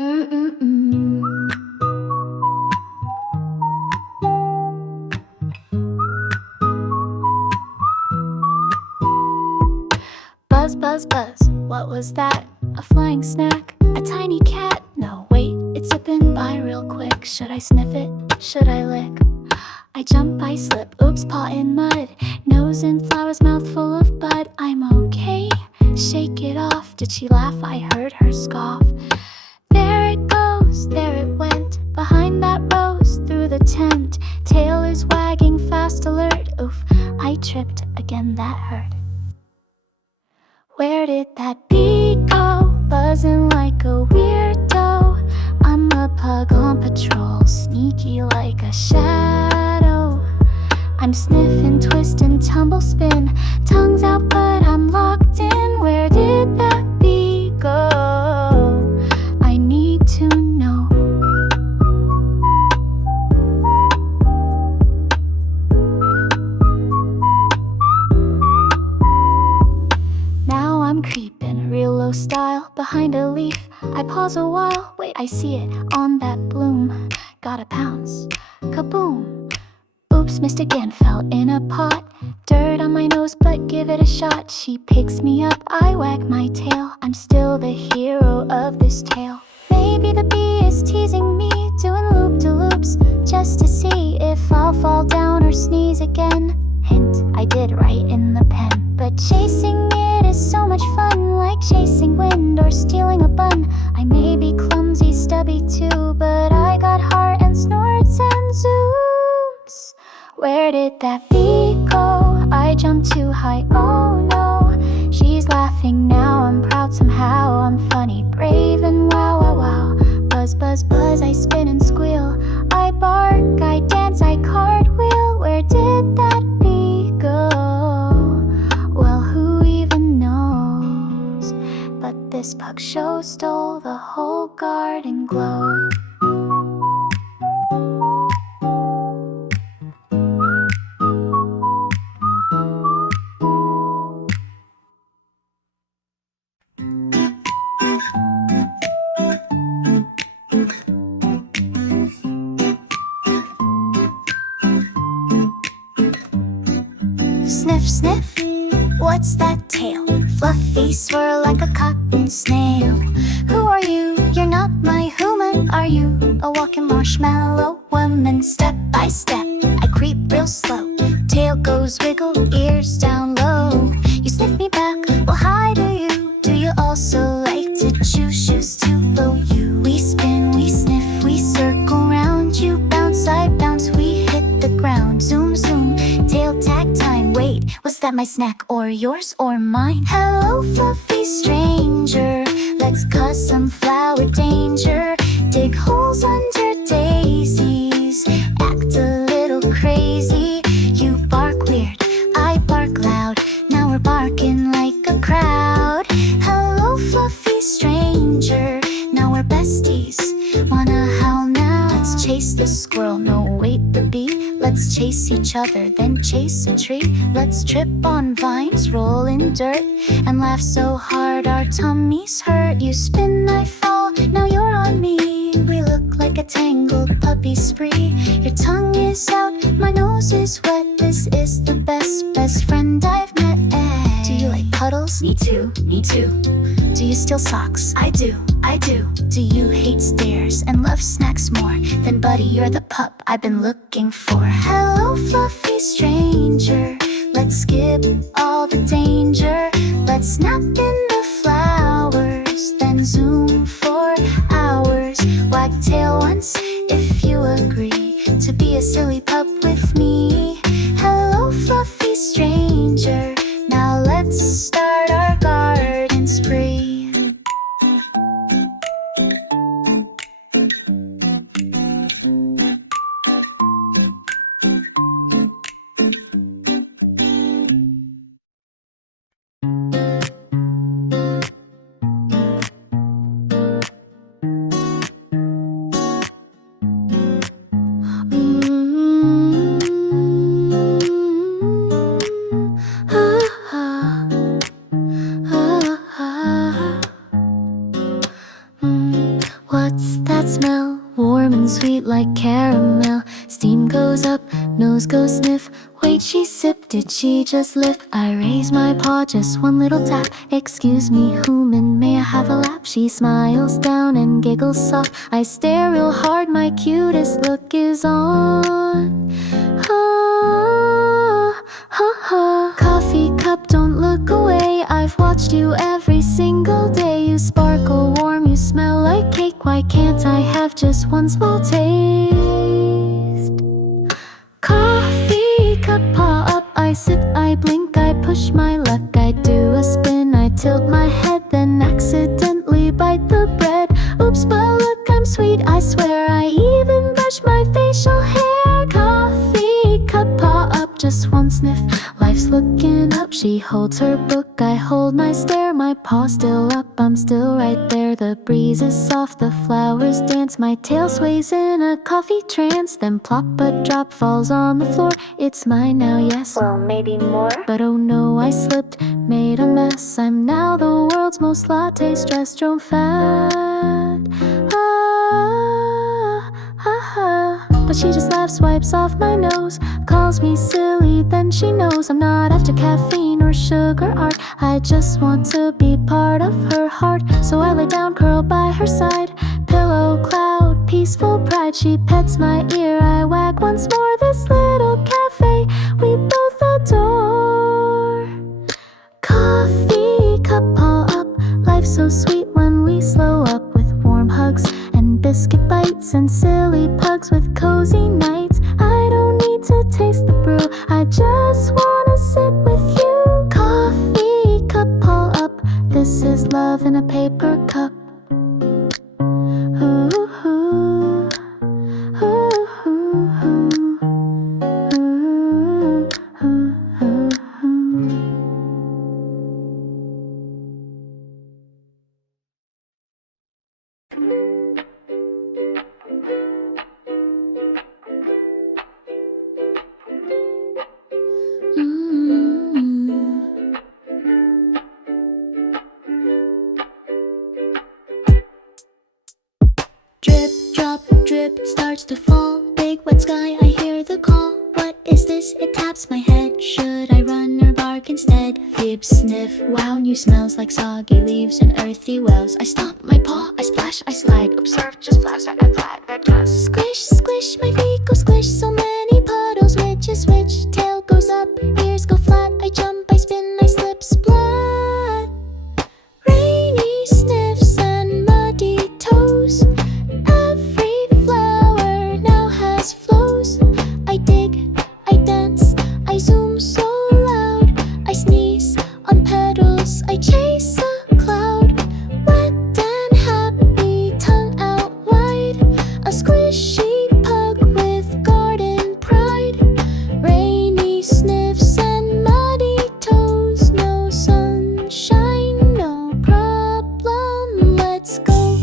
Mm-mm-mm. Buzz, buzz, buzz, what was that? A flying snack? A tiny cat? No, wait, it's zipping by real quick. Should I sniff it? Should I lick? I jump, I slip, oops, paw in mud. Nose in flowers, mouth full of bud. I'm okay, shake it off. Did she laugh? I heard her scoff. There it goes, there it went. Behind that rose, through the tent. Tail is wagging, fast alert. Oof, I tripped again, that hurt. Where did that bee go? Buzzing like a weirdo. I'm a pug on patrol, sneaky like a shadow. I'm sniffing, twist and tumble spin. Tongue's out but I'm locked in. Where did that bee go? I need to know. Now I'm creeping, real low style, behind a leaf. I pause a while, wait, I see it on that bloom. Gotta pounce, kaboom. Oops, missed again, fell in a pot. Dirt on my nose, but give it a shot. She picks me up, I wag my tail. I'm still the hero of this tale. Maybe the bee is teasing me, doing loop-de-loops, just to see if I'll fall down or sneeze again. Hint, I did write in the pen. But chasing it is so much fun, like chasing wind or stealing a bun. I may be clumsy, stubby too, but I got heart and snorts and zooms. Where did that bee go? I jumped too high, oh no. She's laughing now, I'm proud somehow. I'm funny, brave and wow, wow, wow. Buzz, buzz, buzz, I spin and squeal. I bark, I dance, I cartwheel. Where did that bee go? Well, who even knows? But this pug show stole the whole garden glow. Sniff, sniff, what's that tail? Fluffy swirl like a cotton snail. Who are you? You're not my human, are you? A walking marshmallow woman. Step by step, I creep real slow. Tail goes wiggle, ears down low. You sniff me back, well hi to you. Do you also like to chew shoes to blow you? We spin, we sniff, we circle round. You bounce, I bounce, we hit the ground. Zoom, zoom, tail tag time. Wait, was that my snack or yours or mine? Hello fluffy stranger, let's cause some flower danger. Dig holes under daisies, act a little crazy. You bark weird, I bark loud. Now we're barking like a crowd. Hello fluffy stranger, now we're besties. Wanna howl now? Let's chase the squirrel, no wait the bee. Let's chase each other, then chase a tree. Let's trip on vines, roll in dirt, and laugh so hard our tummies hurt. You spin, I fall, now you're on me. We look like a tangled puppy spree. Your tongue is out, my nose is wet. This is the best friend I've met. Do you like puddles? Me too, me too. Do you steal socks? I do, I do. Do you hate stairs and love snacks more? Then buddy, you're the pup I've been looking for. Hello fluffy stranger, let's skip all the danger. Let's snap in the flowers, then zoom for hours. Wag tail once if you agree to be a silly pup with me. Hello fluffy stranger, now let's start our garden spree. What's that smell? Warm and sweet like caramel. Steam goes up, nose goes sniff. Wait, she sipped, did she just lift? I raise my paw, just one little tap. Excuse me, human, may I have a lap? She smiles down and giggles soft. I stare real hard, my cutest look is on. Ha, ha, ha. Coffee cup, don't look away. I've watched you every single day. You sparkle warm, you smell like cake. Why can't I have just one small taste? Coffee cup, paw up. I sit, I blink, I push my luck. I do a spin, I tilt my head, then accidentally bite the bread. Oops, but look, I'm sweet, I swear. I even brush my facial hair. Coffee cup, paw up, just one sniff. Life's looking up, she holds her book, I hold my stare. My paw still up, I'm still right there. The breeze is soft, the flowers dance. My tail sways in a coffee trance. Then plop, a drop falls on the floor. It's mine now, yes, well, maybe more. But oh no, I slipped, made a mess. I'm now the world's most latte stressed, drone fat. Ah, ah, ah. But she just laughs, wipes off my nose, calls me silly, then she knows I'm not after caffeine or sugar art. I just want to be part of her heart. So I lay down, curled by her side. Pillow cloud, peaceful pride. She pets my ear, I wag once more. This little cafe we both adore. Coffee cup, paw up. Life's so sweet when we slow up, with warm hugs and biscuit bites and silly pugs with cozy nights. I don't need to taste the brew, I just wanna sit with you. Coffee cup, paw up. This is love in a paper cup. Ooh, ooh, ooh, ooh, ooh, ooh, ooh, ooh. Drip, drop, drip, it starts to fall. Big wet sky, I hear the call. What is this? It taps my head. Should I run or bark instead? Yip, sniff, wow, new smells like soggy leaves and earthy wells. I stomp my paw, I splash, I slide. Observe, just flash, I flat, red dust. Squish, squish, my feet go squish. So many puddles, which is which? Tail goes up, ears go flat. I jump, I spin, I slip, splat. Rainy sniffs and muddy toes. Every flower now has flows. I dig, I dance, I zoom so loud. I sneeze on petals, I chase a cloud. Wet and happy, tongue out wide. A squishy pug with garden pride. Rainy sniffs and muddy toes. No sunshine, no problem, let's go.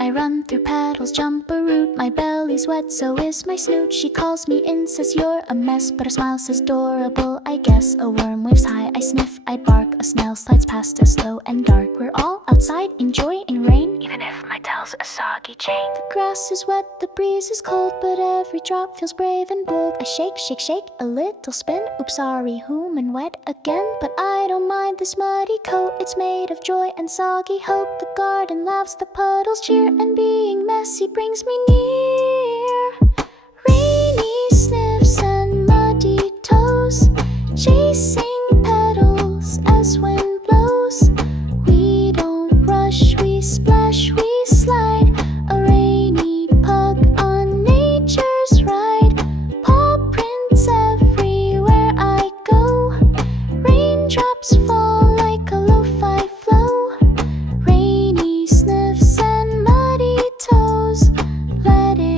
I run through petals, jump a root. My belly's wet, so is my snoot. She calls me in, says you're a mess, but her smile says adorable, I guess. A worm waves high, I sniff, I bark. A snail slides past us, slow and dark. We're all outside, enjoying rain, even if my tail's a soggy chain. The grass is wet, the breeze is cold, but every drop feels brave and bold. I shake, shake, shake, a little spin. Oops, sorry, human, wet again. But I don't mind this muddy coat, it's made of joy and soggy hope. The garden laughs, the puddles cheer, and being messy brings me near. Rainy sniffs and muddy toes, chasing petals as wind blows. We don't rush, we splash, we slide. A rainy pug on nature's ride. Paw prints everywhere I go. Raindrops fall like a lo-fi flow. Rainy sniffs and muddy toes. Let it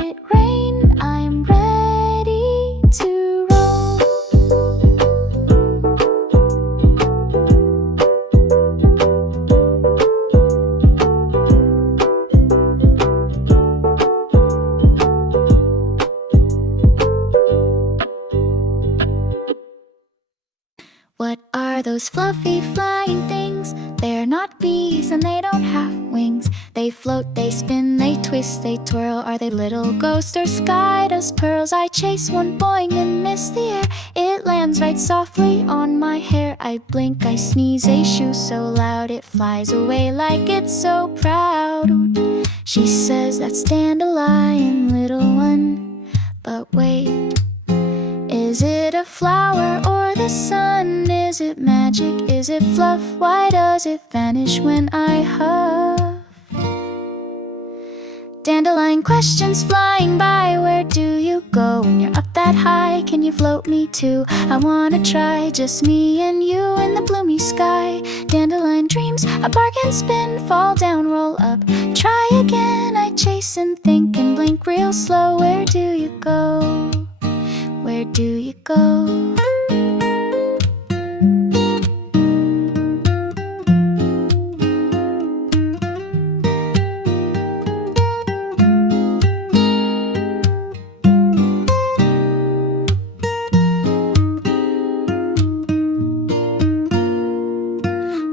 those fluffy flying things. They're not bees and they don't have wings. They float, they spin, they twist, they twirl. Are they little ghosts or sky dust pearls? I chase one boing and miss the air. It lands right softly on my hair. I blink, I sneeze, a shoo so loud it flies away like it's so proud. She says, that's Dandelion, little one. But wait, is it a flower or the sun? Is it magic? Is it fluff? Why does it vanish when I huff? Dandelion questions flying by. Where do you go when you're up that high? Can you float me too? I wanna try, just me and you in the bloomy sky. Dandelion dreams, I bark and spin, fall down, roll up, try again. I chase and think and blink real slow. Where do you go? Where do you go?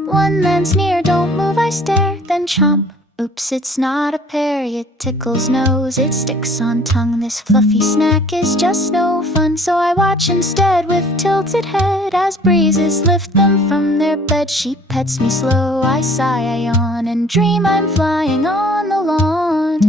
One land's near, don't move, I stare, then chomp. Oops, it's not a pear, it tickles nose, it sticks on tongue. This fluffy snack is just no fun, so I watch instead with tilted head as breezes lift them from their bed. She pets me slow, I sigh, I yawn, and dream I'm flying on the lawn.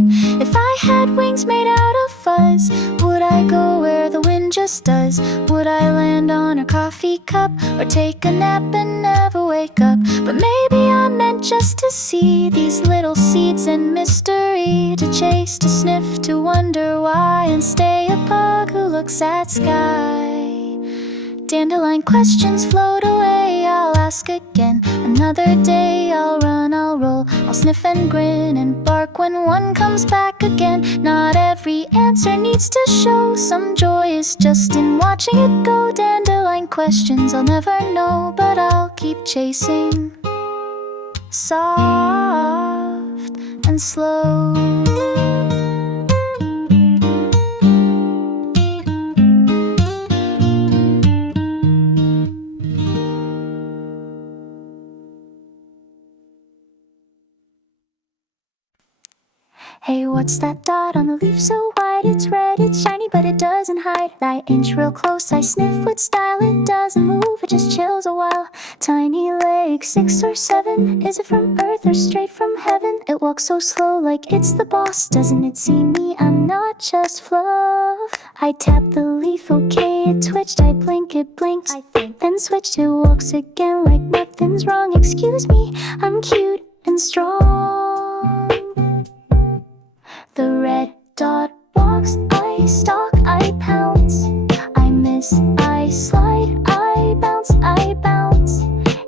If I had wings made out of fuzz, would I go where the wind just does? Would I land on her coffee cup, or take a nap and never wake up? But maybe I meant just to see these little seeds and mystery, to chase, to sniff, to wonder why, and stay a pug who looks at sky. Dandelion questions float away, I'll ask again. Another day I'll run, I'll roll, I'll sniff and grin and bark when one comes back again. Not every answer needs to show, some joy is just in watching it go. Dandelion questions I'll never know, but I'll keep chasing, soft and slow. Hey, what's that dot on the leaf so white? It's red, it's shiny, but it doesn't hide. I inch real close, I sniff with style. It doesn't move, it just chills a while. Tiny legs, 6 or 7. Is it from earth or straight from heaven? It walks so slow like it's the boss. Doesn't it see me? I'm not just fluff. I tap the leaf, okay, it twitched. I blink, it blinked, I think, then switched. It walks again like nothing's wrong. Excuse me, I'm cute and strong. The red dot walks, I stalk, I pounce. I miss, I slide, I bounce, I bounce.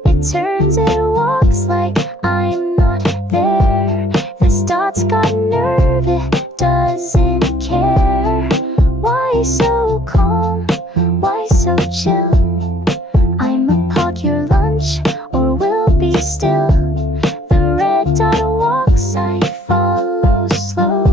It turns, it walks like I'm not there. This dot's got nerve, it doesn't care. Why so calm? Why so chill? I'm a pug, your lunch, or we'll be still. The red dot walks, I follow slow.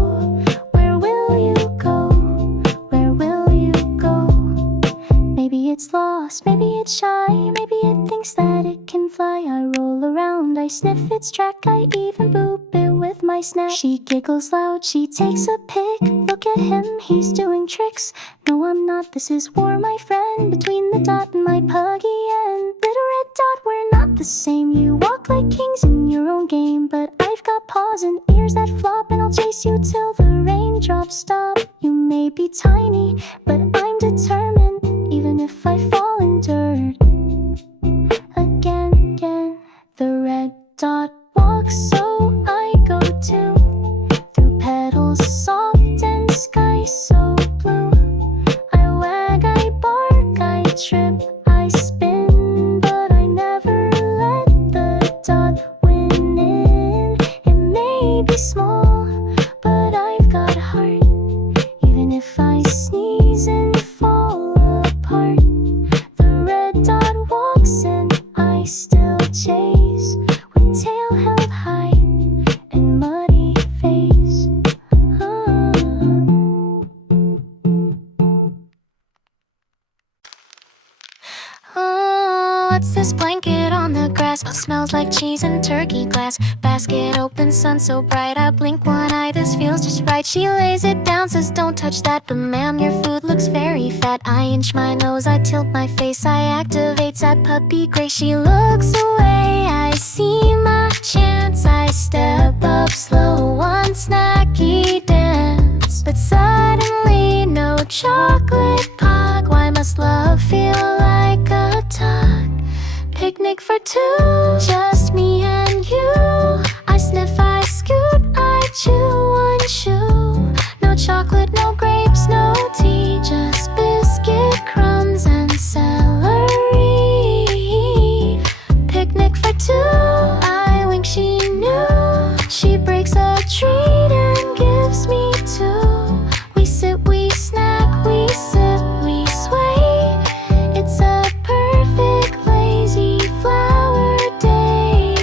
It's lost, maybe it's shy, maybe it thinks that it can fly. I roll around, I sniff its track, I even boop it with my snack. She giggles loud, she takes a pic. Look at him, he's doing tricks. No, I'm not, this is war, my friend. Between the dot and my puggy and little red dot, we're not the same. You walk like kings in your own game, but I've got paws and ears that flop, and I'll chase you till the raindrops stop. You may be tiny, but I'm determined. Even if I fall in dirt again, the red dot walks, so I go too. Through petals soft and sky so blue, I wag, I bark, I trip, I spin, but I never let the dot win in. It may be small, but I've got a heart. Even if I sneeze and fall apart, the red dot walks and I still chase, with tail held high and muddy face. Oh, what's this softest blanket on the grass. Smells like cheese and turkey glass. Basket open, sun so bright, I blink one eye, this feels just right. She lays it down, says don't touch that, but ma'am, your food looks very fat. I inch my nose, I tilt my face, I activate that puppy grace. She looks away, I see my chance. I step up slow, one snacky dance, but suddenly no chocolate pog. Why must love feel like a tug? Picnic for two, just me and you. I sniff, I scoot, I chew one chew. No chocolate, no grapes, no tea, just biscuit crumbs and celery. Picnic for two, I wink, she knew. She breaks a treat and gives me two. We sit, we snack, we sip, we sway. It's a perfect lazy flower day.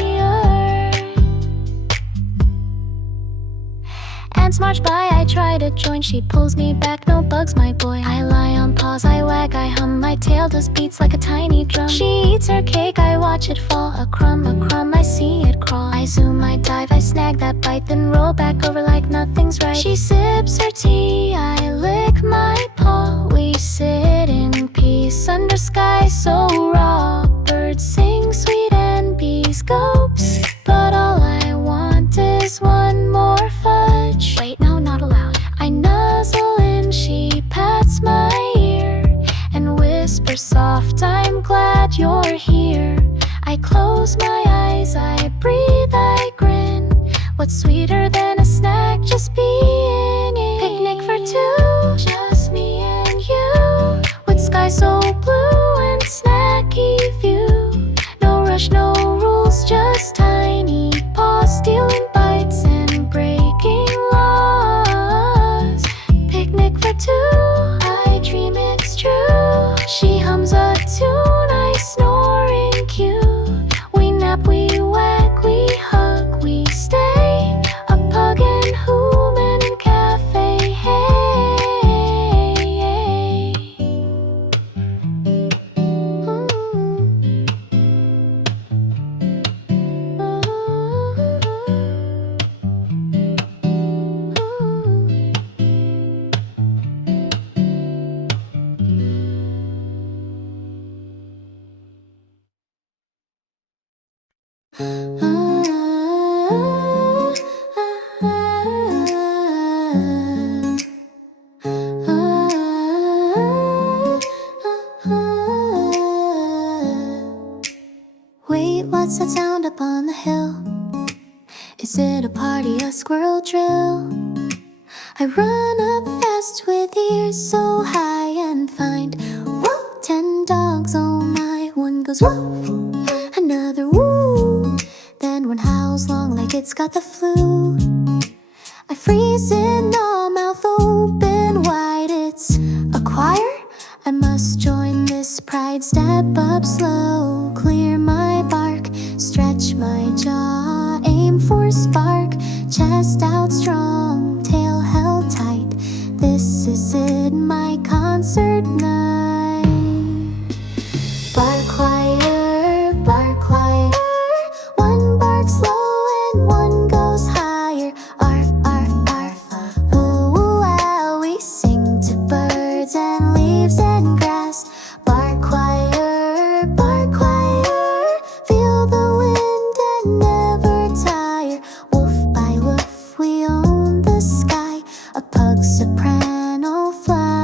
Ants march by, I try to join. She pulls me back, no bugs, my boy. I lie on paws, I wag, I hum. My tail does beats like a tiny drum. She eats her cake, I watch it fall. A crumb, I see it crawl. I zoom, I dive, I snag that bite, then roll back over like nothing's right. She sips her tea, I lick my paw. We sit in peace under sky so raw. Birds sing sweet and bees go psst, but all I want is one more fudge. Wait, no, not allowed. I nuzzle in, she pats my ear and whispers soft, I'm glad you're here. I close my eyes, I breathe, I grin. What's sweeter than a snack, just being in? Picnic for two, just me and you. With sky so blue and snacky view. No rush, no rules, just tiny paws stealing bites and breaking laws. Picnic for two, I dream it's true. She hums a tune, I snore in cue. We nap, we wag, we hug, we stay. A pug and human and café, hey. Wait, what's that sound up on the hill? Is it a party, a squirrel drill? I run up fast with ears so high and find, whoa, 10 dogs, oh my. One goes woof, another woo, then one howls long like it's got the flu. I freeze in awe, mouth open wide. It's a choir? I must join this pride. Step up slow, clear my bark, stretch my jaw, aim for spark. Chest out strong, tail held tight. This is it, my concert night. Bark quieter, one barks low and one goes higher. Arf, arf, arf, ooh, wow. We sing to birds and leaves and grass. Bark quieter, feel the wind and never tire. Wolf by wolf, we own the sky. A pug soprano flying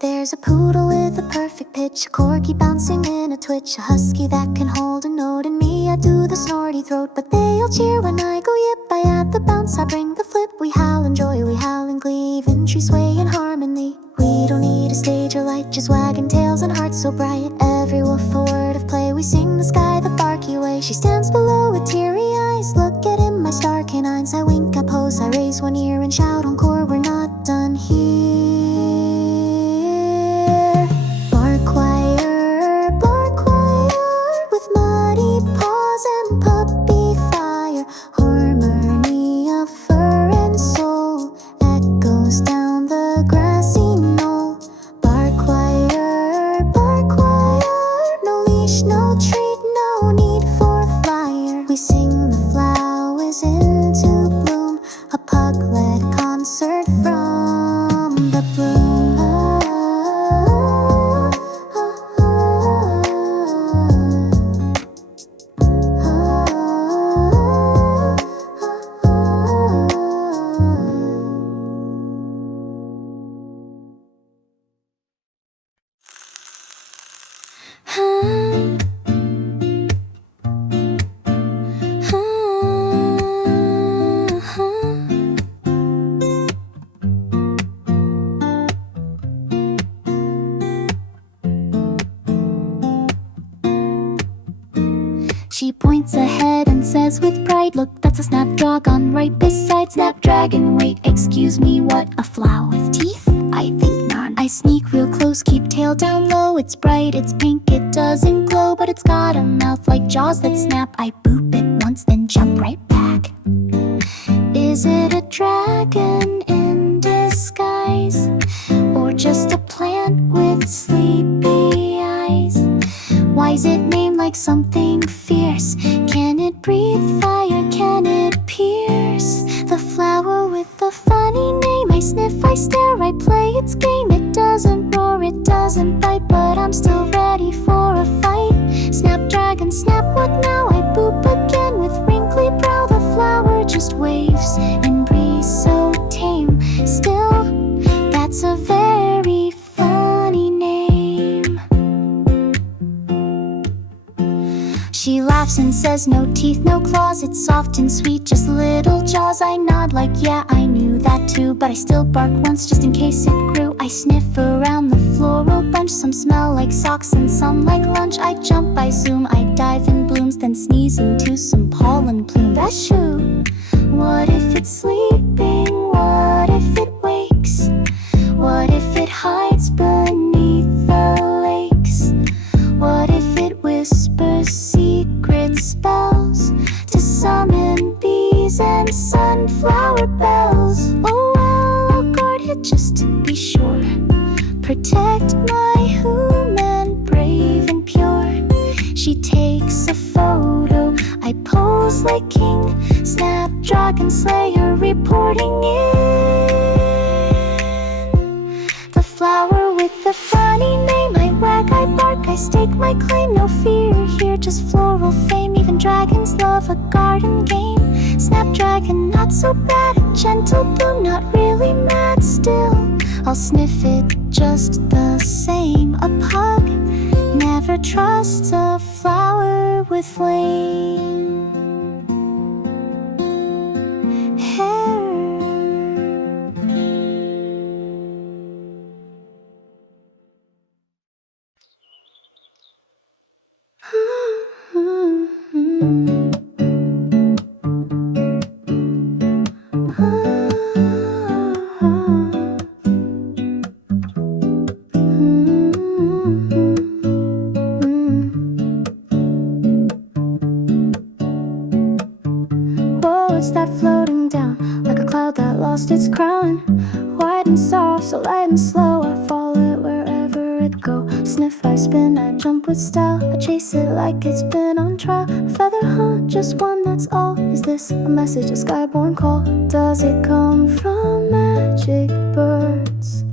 There's a poodle with a perfect pitch, a corgi bouncing in a twitch, a husky that can hold a note, and me, I do the snorty throat. But they all cheer when I go yip, I add the bounce, I bring the flip. We howl in joy, we howl in glee, even trees sway in harmony. We don't need a stage or light, just wagging tails and hearts so bright. Every wolf a word of play, we sing the sky the barky way. She stands below with teary eyes, look at him, my star canines. I wink, I pose, I raise one ear and shout encore, we're not done here. Bark choir, with muddy paws. answered from the bloom. She points ahead and says with pride, look, that's a snapdragon right beside Snapdragon. Wait, excuse me, what? A flower with teeth? I think not. I sneak real close, keep tail down low. It's bright, it's pink, it doesn't glow, but it's got a mouth like jaws that snap. I boop it once, then jump right back. Is it a dragon in disguise? Or just a plant with sleepy eyes? Why is it named like something fierce? Can it breathe fire? Can it pierce? The flower with the funny name. I sniff, I stare, I play its game. It doesn't roar, it doesn't bite, but I'm still ready for a fight. Snapdragon, snap, what now? I boop again with wrinkly brow. The flower just waves in breeze so tame. Still, that's a very funny name. She laughs and says, no teeth, no claws. It's soft and sweet, just little jaws. I nod like, yeah, I knew that too, but I still bark once just in case it grew. I sniff around the floral bunch. Some smell like socks and some like lunch. I jump, I zoom, I dive in blooms, then sneeze into some pollen plume. That's true. What if it's sleeping? What if it wakes? What if it hides beneath the lakes? What if it whispers secret spells to summon bees and sunflower bells? Oh well, I'll guard it just to be sure. Protect my human, brave and pure. She takes a photo, I pose like king. Snapdragon Slayer reporting in. The flower with the funny name. I wag, I bark, I stake my claim. No fear here, just floral fame. Even dragons love a garden game. Snapdragon, not so bad. A gentle bloom, not really mad. Still, I'll sniff it just the same. A pug never trusts a flower with flame hair. What's that floating down like a cloud that lost its crown? White and soft, so light and slow. I follow it wherever it go. Sniff, I spin, I jump with style. I chase it like it's been on trial. A feather, huh? Just one, that's all. Is this a message, a skyborn call? Does it come from magic birds?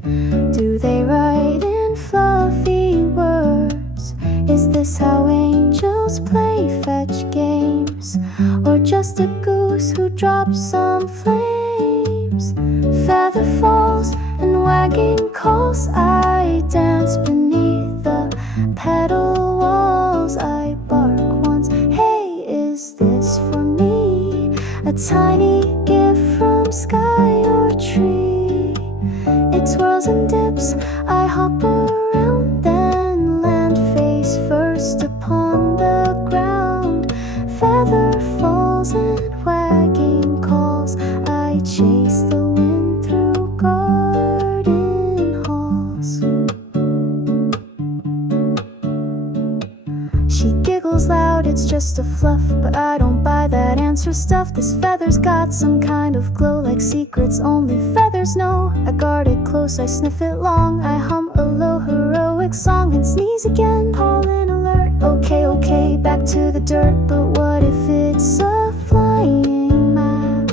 Do they write in fluffy words? Is this how angels play fetch games? Or just a goose who drops some flames? Feather falls and wagging calls. I dance beneath the petal walls. I bark once, hey, is this for me? A tiny gift from sky or tree. It swirls and dips, I hop around, then land face first upon the ground. Feather falls and wagging calls. I chase the wind through garden halls. She giggles loud, it's just a fluff, but I don't buy that answer stuff. This feather's got some kind of glow, like secrets only feathers know. I guard it close, I sniff it long. I hum a low heroic song and sneeze again. Pollen alert, okay, okay, back to the dirt. But what if it's a flying map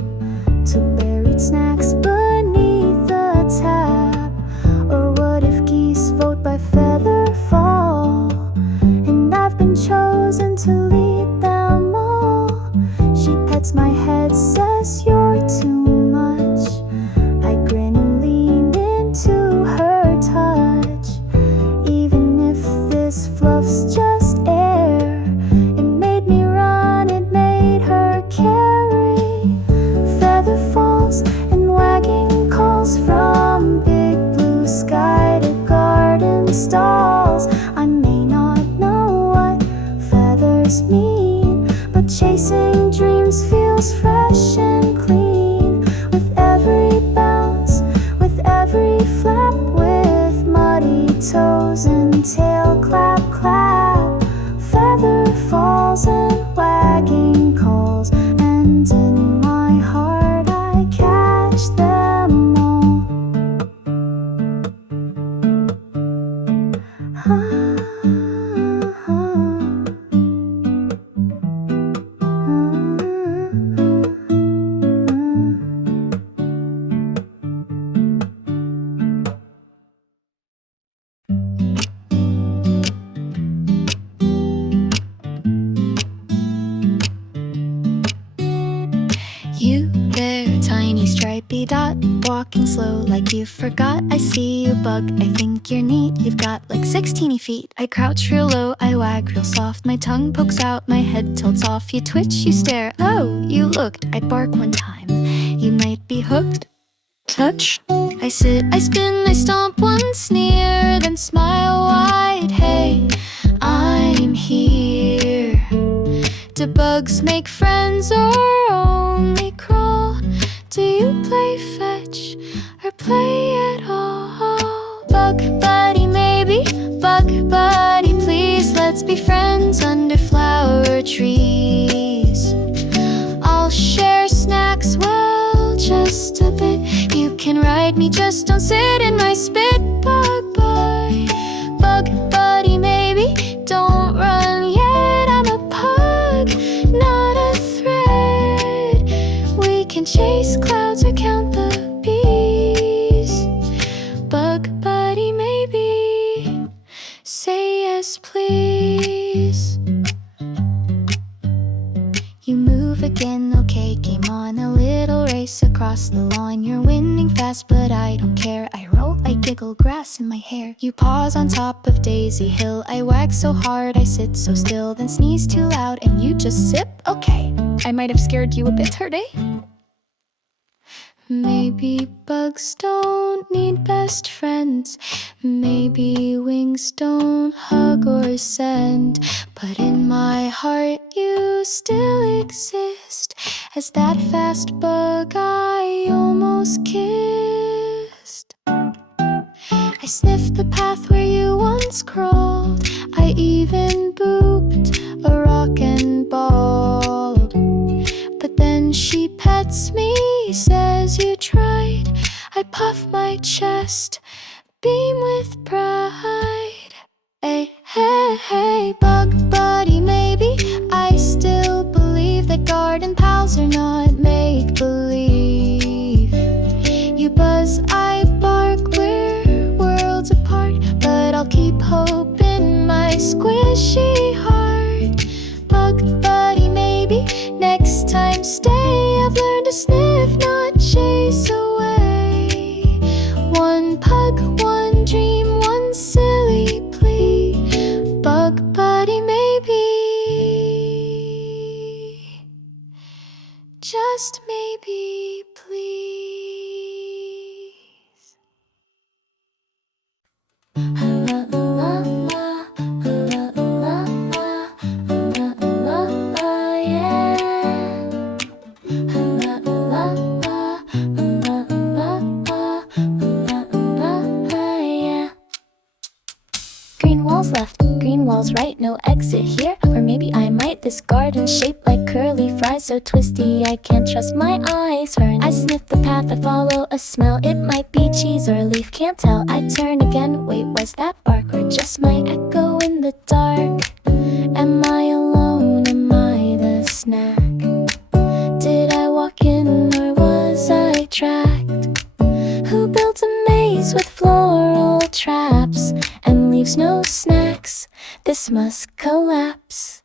to buried snacks beneath dot, walking slow like you forgot. I see you, bug, I think you're neat. You've got like 6 teeny feet. I crouch real low, I wag real soft. My tongue pokes out, my head tilts off. You twitch, you stare, oh, you looked. I bark one time, you might be hooked. Touch. I sit, I spin, I stomp one sneer, then smile wide. Hey, I'm here. Do bugs make friends or only crawl? Do you play fetch or play at all? Bug buddy, maybe. Bug buddy, please. Let's be friends under flower trees. I'll share snacks, well, just a bit. You can ride me, just don't sit in my spit. Bug boy, bug buddy, maybe. Don't run yet, I'm a pug, not a threat. We can chase clouds or count the bees. Bug buddy, maybe. Say yes, please. You move again, okay, game on. A little race across the lawn. You're winning fast, but I don't care. I roll, I giggle, grass in my hair. You pause on top of Daisy Hill. I wag so hard, I sit so still, then sneeze too loud, and you just sip. Okay, I might have scared you a bit, her day. Maybe bugs don't need best friends. Maybe wings don't hug or send. But in my heart you still exist, as that fast bug I almost kissed. I sniffed the path where you once crawled. I even booped a rock and balled. But then she pets me, says you tried. I puff my chest, beam with pride. Hey, hey, hey, bug buddy, maybe. I still believe that garden pals are not make-believe. You buzz, I bark, we're worlds apart, but I'll keep hope in my squishy heart. Bug buddy, maybe. Next time stay, I've learned to sniff, not chase away. One pug, one dream, one silly plea. Bug buddy, maybe. Just maybe, please. La la la, la la la, la la la, yeah. La la la, la la la, yeah. Green walls left, green walls right, no exit here. Or maybe I might. This garden shaped like curly fries, so twisty I can't trust my eyes. Turn, I sniff the path, I follow a smell. It might be cheese or leaf, can't tell. I turn again, wait, was that bark or just my echo in the dark? Am I alone? Am I the snack? Did I walk in or was I tracked? Who built a maze with floral traps and leaves no snacks? This must collapse.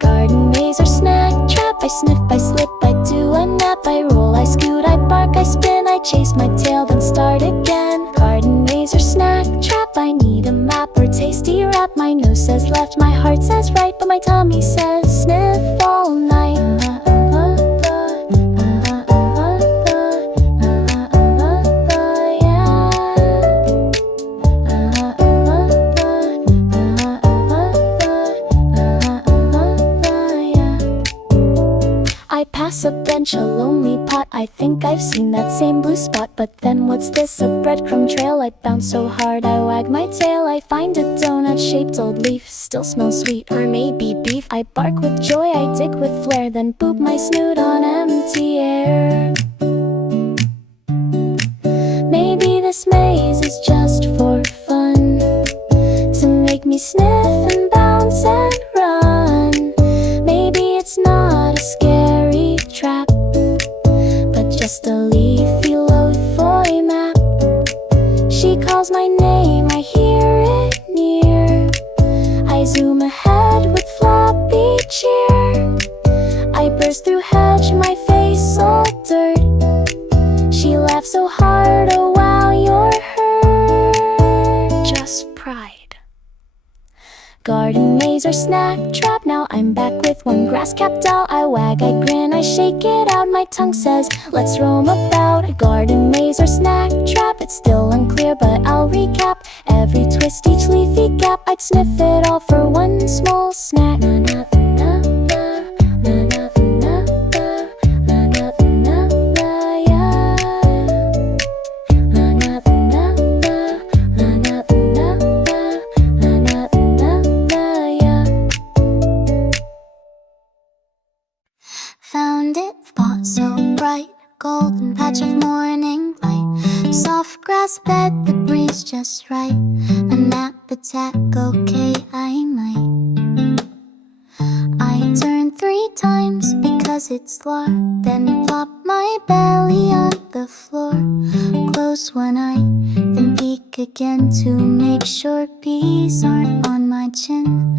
Garden maze or snack trap. I sniff, I slip, I do a nap. I roll, I scoot, I bark, I spin, I chase my tail, then start again. Garden maze or snack trap. I need a map or tasty wrap. My nose says left, my heart says right, but my tummy says sniff all night. I pass a bench, a lonely pot. I think I've seen that same blue spot. But then what's this, a breadcrumb trail? I bounce so hard, I wag my tail. I find a donut-shaped old leaf, still smells sweet, or maybe beef. I bark with joy, I dig with flair, then boop my snoot on empty air. Maybe this maze is just for fun, to make me sniff and bounce and run. Maybe it's not a scary trap, but just a leafy lofi map. She calls my name, I hear it near. I zoom ahead with floppy cheer. I burst through hedge, my face all dirt. so hard, oh wow, you're hurt. Just pride. Garden maze or snack trap. Now I'm back with one grass-capped doll. I wag, I grin, I shake it out. My tongue says, let's roam about. A garden maze or snack trap. It's still unclear, but I'll recap. Every twist, each leafy gap, I'd sniff it all for one small snack. Na na na na, na na na na, na na na na, yeah. Na na na na, na na na na, na na na, yeah. Found it, spot so bright, golden patch of morning light. Soft grass bed, the breeze just right. A nap attack, okay, I might. I turn 3 times because it's law. Then plop my belly on the floor. Close one eye, then peek again to make sure bees aren't on my chin.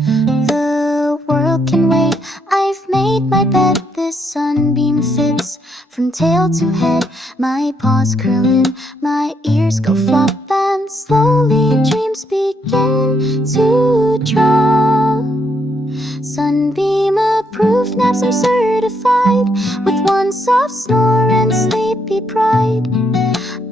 The world can wait, I've made my bed. This sunbeam fits from tail to head. My paws curl in, my ears go flop, and slowly dreams begin to drop. Sunbeam approved, naps I'm certified, with one soft snore and sleepy pride.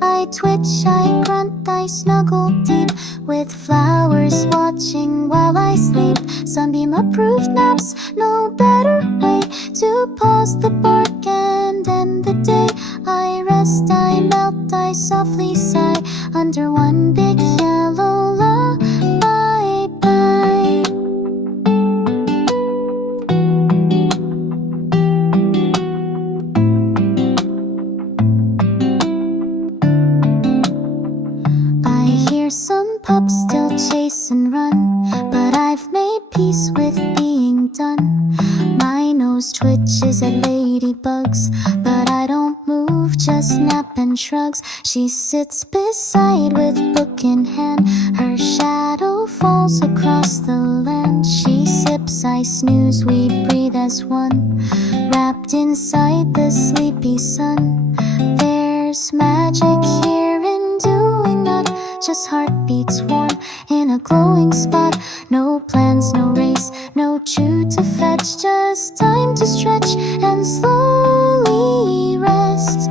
I twitch, I grunt, I snuggle deep, with flowers watching while I sleep. Sunbeam approved naps, no better way to pause the bark and end the day. I rest, I melt, I softly sigh under one big yellow lullaby. I hear some pups still chase and run, but I've made peace with being done. My nose twitches at ladybugs, but I don't move, just nap and shrugs. She sits beside with book in hand, her shadow falls across the land. She sips, I snooze, we breathe as one, wrapped inside the sleepy sun. There's magic here in doing not just heartbeats warm in a glowing spot. No plans, no race, no chew to fetch, just time to stretch and slowly rest.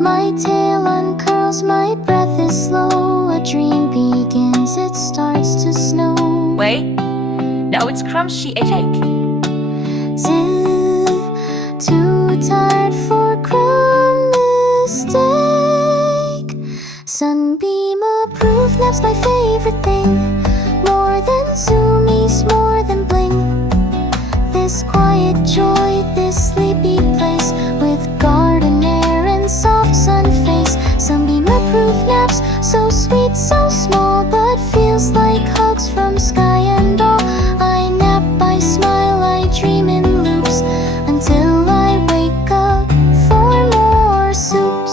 My tail uncurls, my breath is slow. A dream begins, it starts to snow. Wait, no, it's crumbs she ate. Too tired for crumb mistake. Sunbeam approved, naps my favorite thing. More than zoomies, more than bling. This quiet joy, this sleepy place, with garden air and soft sun face. Sunbeam approved naps, so sweet, so small, but feels like hugs from sky and all. I nap, I smile, I dream in loops, until I wake up for more soups.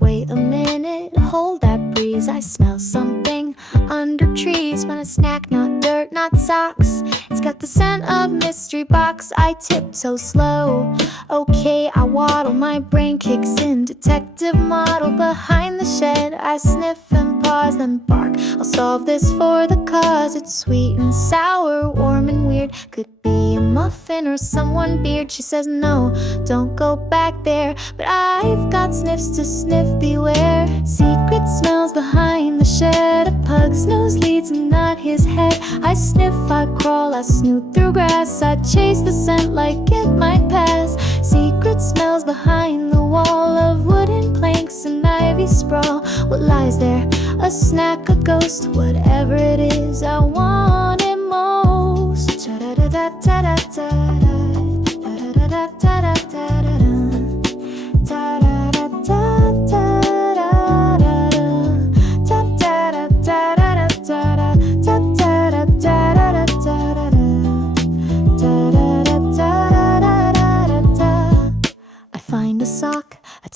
Wait a minute, hold that breeze. I smell something under trees. When a snack, not dirt, not socks. It's got the scent of mystery box. I tiptoe slow. Okay, I waddle, my brain kicks in. Detective model behind the shed. I sniff and pause, then bark. I'll solve this for the cause. It's sweet and sour, warm and weird. Could be a muffin or someone beard. She says no, don't go back there, but I've got sniffs to sniff, beware. Secret smells behind the shed. A pug's nose leads and not his head. I sniff, I crawl, I snoot through grass. I chase the scent like it might pass. Secret smells behind the wall of wooden planks and ivy sprawl. What lies there? A snack, a ghost, whatever it is, I want it most. Ta-da-da-da-da-da-da, ta-da-da-da-da-da-da,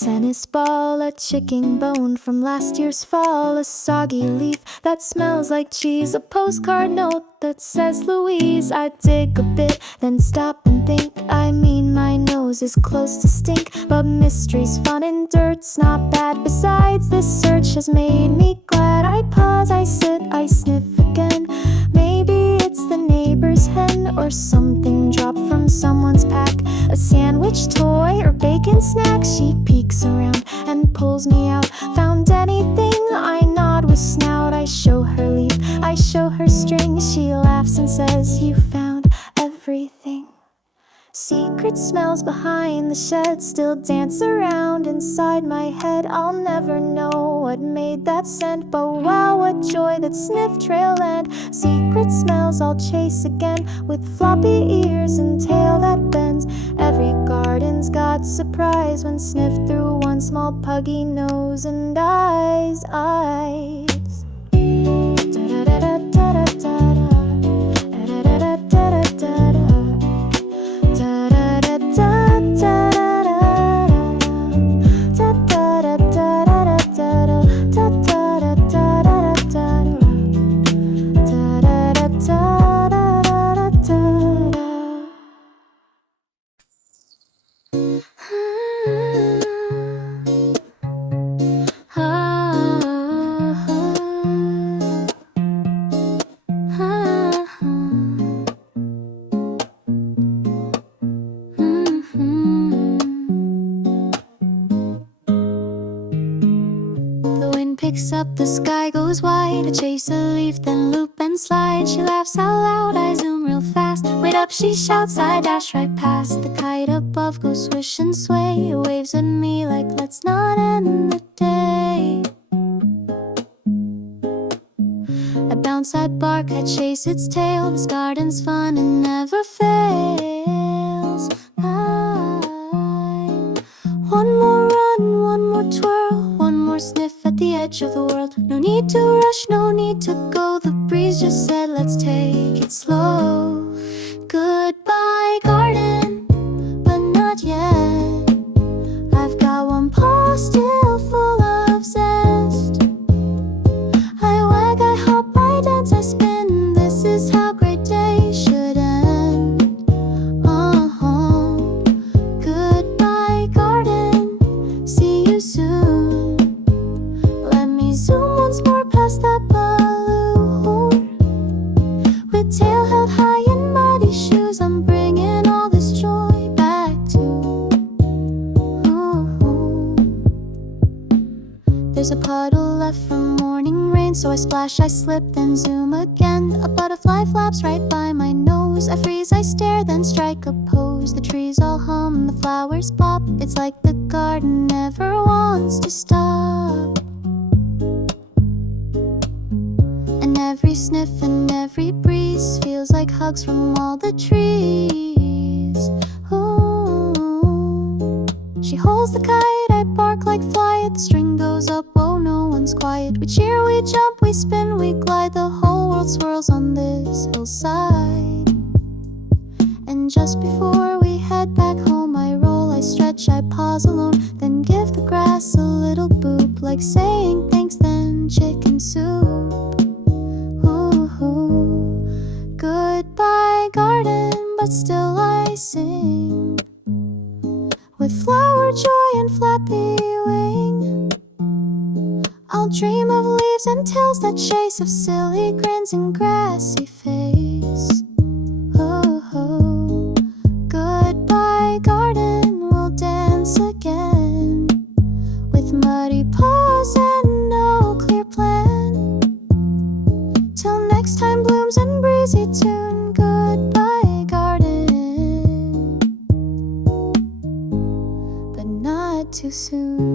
tennis ball, a chicken bone from last year's fall, a soggy leaf that smells like cheese, a postcard note that says Louise. I dig a bit, then stop and think. I mean, my nose is close to stink, but mystery's fun and dirt's not bad. Besides, this search has made me glad. I pause, I sit, I sniff again. Maybe it's the neighbor's hen, or something dropped from someone's pack, a sandwich, toy, or bacon snack. She peeks around and pulls me out. Found anything? I nod with snout. I show her leaf, I show her string. She laughs and says, you found everything. Secret smells behind the shed still dance around inside my head. I'll never know what made that scent, but wow, what joy that sniff trail and secret smells I'll chase again, with floppy ears and tail that bends. Every garden's got surprise when sniffed through one small puggy nose and eyes. Picks up, the sky goes wide. I chase a leaf, then loop and slide. She laughs out loud, I zoom real fast. Wait up, she shouts, I dash right past. The kite above goes swish and sway. It waves at me like let's not end the day. I bounce, I bark, I chase its tail. This garden's fun and never fails. One more run, one more twirl, one more sniff at the edge of the world. No need to rush, no need to go. The breeze just said let's take it slow. Goodbye garden, but not yet. I've got one paw still full of zest. I wag, I hop, I dance, I spin. This is how great days should end. Goodbye garden, see you soon. Let me zoom once more past that balloon. With tail held high and muddy shoes, I'm bringing all this joy back to. There's a puddle left from morning rain, so I splash, I slip, then zoom again. A butterfly flaps right by my nose. I freeze, I stare, then strike a pose. The trees all hum, the flowers pop. It's like the garden never wants to stop. And every sniff and every breeze feels like hugs from all the trees. Ooh. She holds the kite, I bark like fly. The string goes up, oh no one's quiet. We cheer, we jump, we spin, we glide. The whole world swirls on this hillside. And just before we head back home, I roll, I stretch, I pause alone, then give the grass a little boop, like saying thanks, then chicken soup. Ooh, goodbye garden, but still I sing, with flower joy and flappy wing. I'll dream of leaves and tails that chase, of silly grins and grassy face. Oh, goodbye garden, we'll dance again, with muddy paws and no clear plan. Till next time, blooms and breezy tune. Goodbye garden, but not too soon.